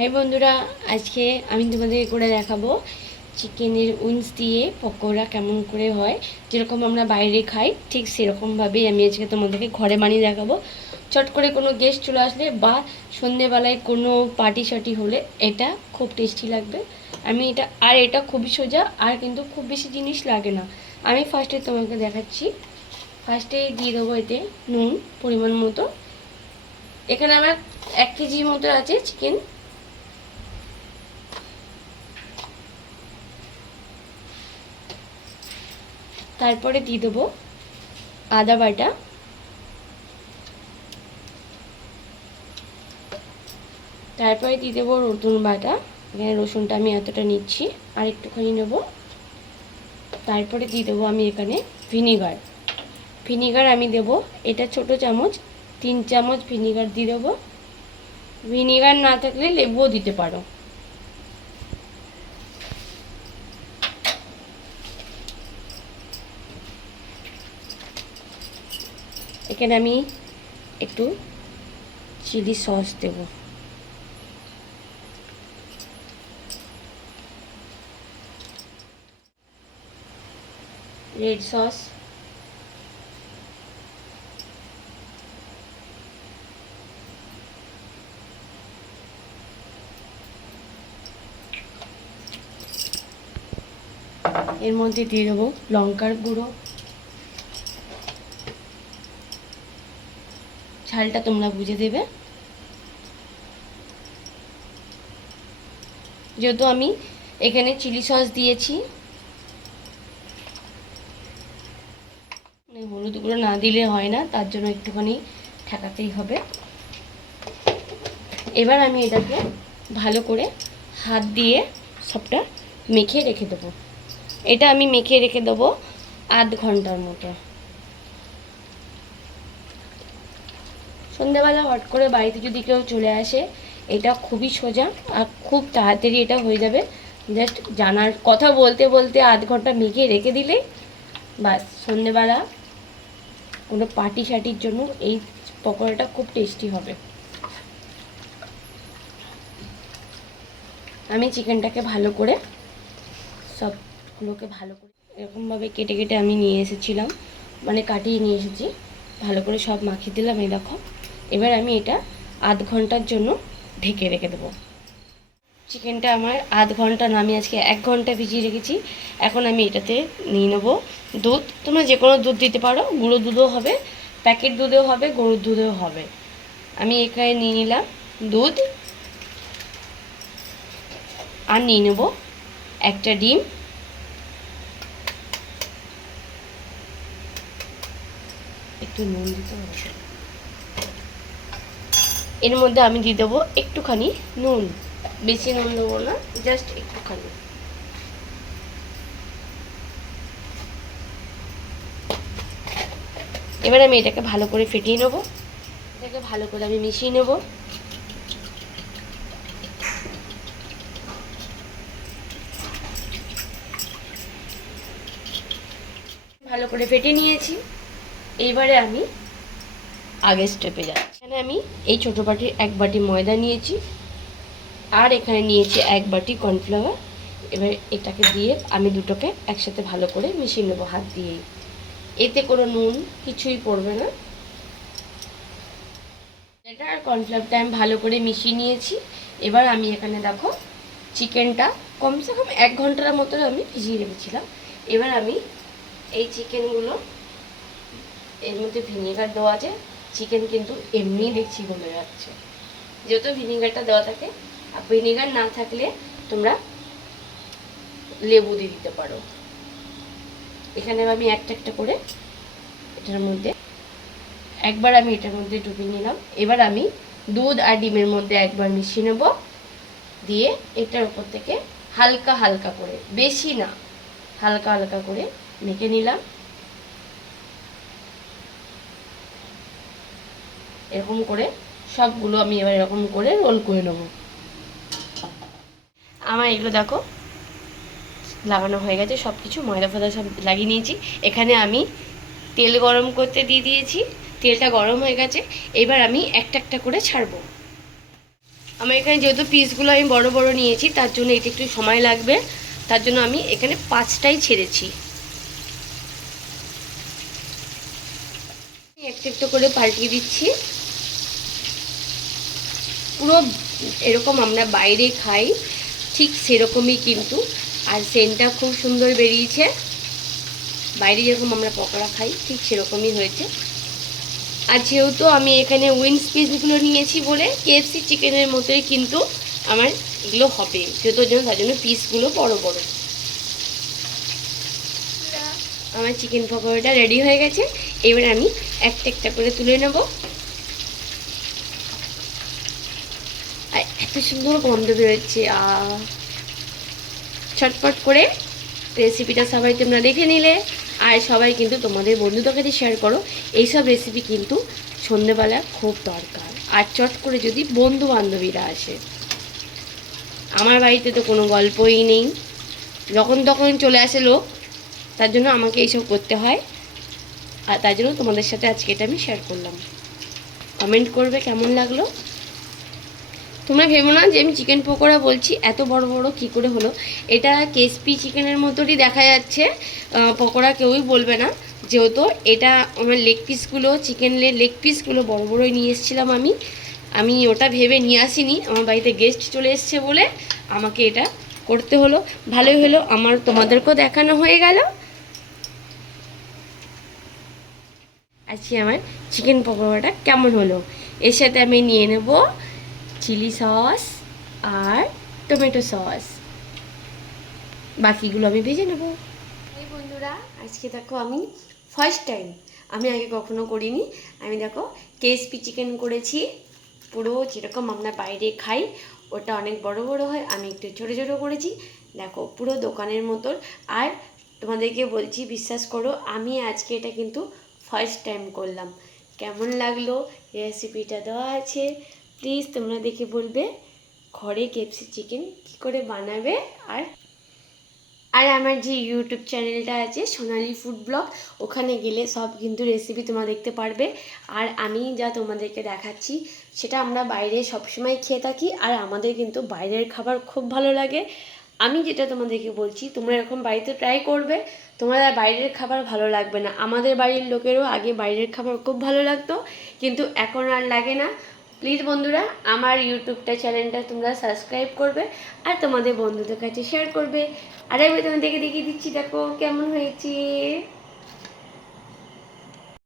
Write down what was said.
High বন্ধুরা, আজকে আমি তোমাদের করে দেখাবো চিকেনের উইংস দিয়ে পকোড়া কেমন করে হয়। যেরকম আমরা বাইরে খাই ঠিক সেরকমভাবেই আমি আজকে তোমাদেরকে ঘরে বানিয়ে দেখাবো। চট করে কোনো গেস্ট চলে আসলে বা সন্ধেবেলায় কোনো পার্টি শার্টি হলে এটা খুব টেস্টি লাগবে। এটা খুবই সোজা, আর কিন্তু খুব বেশি জিনিস লাগে না। আমি ফার্স্টে তোমাকে দেখাচ্ছি। ফার্স্টে দিয়ে দেবো এতে নুন পরিমাণ মতো। এখানে আমার 1 কেজির মতো আছে চিকেন। তারপরে দিয়ে দেবো আদা বাটা, তারপরে দিয়ে দেবো রসুন বাটা। এখানে রসুনটা আমি এতটা নিচ্ছি, আর একটুখানি নেব। তারপরে দিয়ে দেবো আমি এখানে ভিনিগার। ভিনিগার আমি দেবো, এটা ছোট চামচ 3 চামচ ভিনিগার দিয়ে দেবো। ভিনিগার না থাকলে লেবুও দিতে পারো। এখানে আমি একটু চিলি সস দেবো। রেড সস, এর মধ্যে দিয়ে দেবো লঙ্কার গুঁড়ো। ঝালটা তোমরা বুঝে দেবে। যেহেতু আমি এখানে চিলি সস দিয়েছি, হলুদ গুঁড়ো না দিলে হয় না, তার জন্য একটুখানি ঠেকাতেই হবে। এবার আমি এটাকে ভালো করে হাত দিয়ে সবটা মেখে রেখে দেবো। এটা আমি মেখে রেখে দেবো আধ ঘন্টার মতো। সন্ধ্যেবেলা হট করে বাড়িতে যদি কেউ চলে আসে, এটা খুবই সোজা আর খুব তাড়াতাড়ি এটা হয়ে যাবে। জাস্ট জানার কথা বলতে বলতে আধ ঘন্টা মেখে রেখে দিলেই বাস, সন্ধ্যেবেলা কোনো পার্টি শার্টির জন্য এই পকোড়াটা খুব টেস্টি হবে। আমি চিকেনটাকে ভালো করে সবগুলোকে ভালো করে এরকমভাবে কেটে কেটে আমি নিয়ে এসেছিলাম, মানে কাটিয়ে নিয়ে এসেছি। ভালো করে সব মাখিয়ে দিলাম, এই দেখো। এবার আমি এটা আধ ঘন্টার জন্য ঢেকে রেখে দেবো। চিকেনটা আমার আধ ঘন্টা না, আমি আজকে 1 ঘন্টা ভিজিয়ে রেখেছি। এখন আমি এটাতে নিয়ে নেবো দুধ। তোমরা যে কোনো দুধ দিতে পারো, গুঁড়ো দুধও হবে, প্যাকেট দুধেও হবে, গরুর দুধেও হবে। আমি এখানে নিয়ে নিলাম দুধ, আর নিয়ে নেবো একটা ডিম। একটু নুন দিতে হবে। এর মধ্যে আমি দিয়ে দেবো একটুখানি নুন, বেশি নুন দেবো না, জাস্ট একটুখানি। এবার আমি এটাকে ভালো করে ফেটিয়ে নেবো। এটাকে ভালো করে আমি মিশিয়ে নেব। ভালো করে ফেটে নিয়েছি। এইবারে আমি আগের স্টেপে যাচ্ছি। এখানে আমি এই ছোটো বাটির 1 বাটি ময়দা নিয়েছি, আর এখানে নিয়েছি 1 বাটি কর্নফ্লাওয়ার। এবার এটাকে দিয়ে আমি দুটোকে একসাথে ভালো করে মিশিয়ে নেবো হাত দিয়েই। এতে কোনো নুন কিছুই পড়বে না। এটা আর কর্নফ্লাওয়ারটা আমি ভালো করে মিশিয়ে নিয়েছি। এবার আমি এখানে দেখো চিকেনটা কমসে কম 1 ঘন্টার মতো আমি ভিজিয়ে রেখেছিলাম। এবার আমি এই চিকেনগুলো, এর মধ্যে ভিনেগার দেওয়া আছে, চিকেন কিন্তু এমনিই দেখছি গলে যাচ্ছে যেহেতু ভিনেগারটা দেওয়া থাকে। আর ভিনেগার না থাকলে তোমরা লেবু দিয়ে দিতে পারো। এখানে আমি একটা একটা করে এটার মধ্যে একবার আমি এটার মধ্যে ডুবিয়ে নিলাম। এবার আমি দুধ আর ডিমের মধ্যে একবার মিশিয়ে নেব, দিয়ে এটার উপর থেকে হালকা হালকা করে, বেশি না, হালকা হালকা করে মেখে নিলাম। এরকম করে সবগুলো আমি এবার এরকম করে রোল করে নেব। আমার এগুলো দেখো লাগানো হয়ে গেছে, সব কিছু ময়দা ফয়দা সব লাগিয়ে নিয়েছি। এখানে আমি তেল গরম করতে দিয়ে দিয়েছি, তেলটা গরম হয়ে গেছে। এবার আমি একটা একটা করে ছাড়বো। আমার এখানে যেহেতু পিসগুলো আমি বড় বড় নিয়েছি, তার জন্য এটা একটু সময় লাগবে, তার জন্য আমি এখানে 5টাই ছেড়েছি। একটু একটু করে পাল্টিয়ে দিচ্ছি। পুরো এরকম আমরা বাইরে খাই ঠিক সেরকমই কিন্তু, আর সেন্টটা খুব সুন্দর বেরিয়েছে। বাইরে যেরকম আমরা পকোড়া খাই ঠিক সেরকমই হয়েছে। আর যেহেতু আমি এখানে উইংস পিসগুলো নিয়েছি বলে KFC চিকেনের মতোই কিন্তু আমার এগুলো হবে, যেহেতু জন্য তার জন্য পিসগুলো বড় বড়। আমার চিকেন পকোড়াটা রেডি হয়ে গেছে। এবার আমি একটা একটা করে তুলে নেব। আর এত সুন্দর গন্ধ বেরোচ্ছে, ছটফট করে রেসিপিটা সবাই তোমরা দেখে নিলে, আর সবাই কিন্তু তোমাদের বন্ধুদের কাছে শেয়ার করো। এইসব রেসিপি কিন্তু সন্ধেবেলা খুব দরকার, আর চট করে যদি বন্ধু বান্ধবীরা আসে। আমার বাড়িতে তো কোনো গল্পই নেই, যখন তখন চলে আসে লোক, তার জন্য আমাকে এইসব করতে হয়। আর তার জন্য তোমাদের সাথে আজকে এটা আমি শেয়ার করলাম। কমেন্ট করবে কেমন লাগলো। তোমরা ভেবো না যে আমি চিকেন পকোড়া বলছি এত বড় বড় কী করে হলো। এটা কেএসপি চিকেনের মতোই দেখা যাচ্ছে, পকোড়া কেউই বলবে না। যেহেতু এটা আমার লেগ পিসগুলো, চিকেনের লেগ পিসগুলো বড় বড়ই নিয়ে এসেছিলাম আমি ওটা ভেবে নিয়ে আসিনি, আমার বাড়িতে গেস্ট চলে এসছে বলে আমাকে এটা করতে হলো। ভালোই হলো, আমার তোমাদেরকেও দেখানো হয়ে গেল। আজকে আমার চিকেন পকোড়াটা কেমন হলো। এর সাথে আমি নিয়ে নেব চিলি সস আর টমেটো সস, বাকিগুলো আমি ভেজে নেব। এই বন্ধুরা, আজকে দেখো আমি ফার্স্ট টাইম, আমি আগে কখনো করিনি, আমি দেখো KSP চিকেন করেছি। পুরো যেরকম আমরা বাইরে খাই ওটা অনেক বড় বড় হয়, আমি একটু ছোটো ছোটো করেছি। দেখো পুরো দোকানের মতন। আর তোমাদেরকে বলছি, বিশ্বাস করো, আমি আজকে এটা কিন্তু ফার্স্ট টাইম করলাম। কেমন লাগলো রেসিপিটা দেওয়া আছে, প্লিজ তোমরা দেখে বলবে ঘরে KFC চিকেন কী করে বানাবে। আর আমার যে ইউটিউব চ্যানেলটা আছে সোনালি ফুড ব্লগ, ওখানে গেলে সব কিন্তু রেসিপি তোমরা দেখতে পারবে। আর আমি যা তোমাদেরকে দেখাচ্ছি সেটা আমরা বাইরে সবসময় খেয়ে থাকি, আর আমাদের কিন্তু বাইরের খাবার খুব ভালো লাগে। আমি যেটা তোমাদেরকে বলছি তোমরা এরকম বাড়িতে ট্রাই করবে, তোমাদের বাইরের খাবার ভালো লাগবে না। আমাদের বাড়ির লোকেরও আগে বাইরের খাবার খুব ভালো লাগতো, কিন্তু এখন আর লাগে না। প্লিজ বন্ধুরা, আমার ইউটিউবটা চ্যানেলটা তোমরা সাবস্ক্রাইব করবে আর তোমাদের বন্ধুদের কাছে শেয়ার করবে। আর আমি তোমাদেরকে দেখিয়ে দিচ্ছি, দেখো কেমন হয়েছে।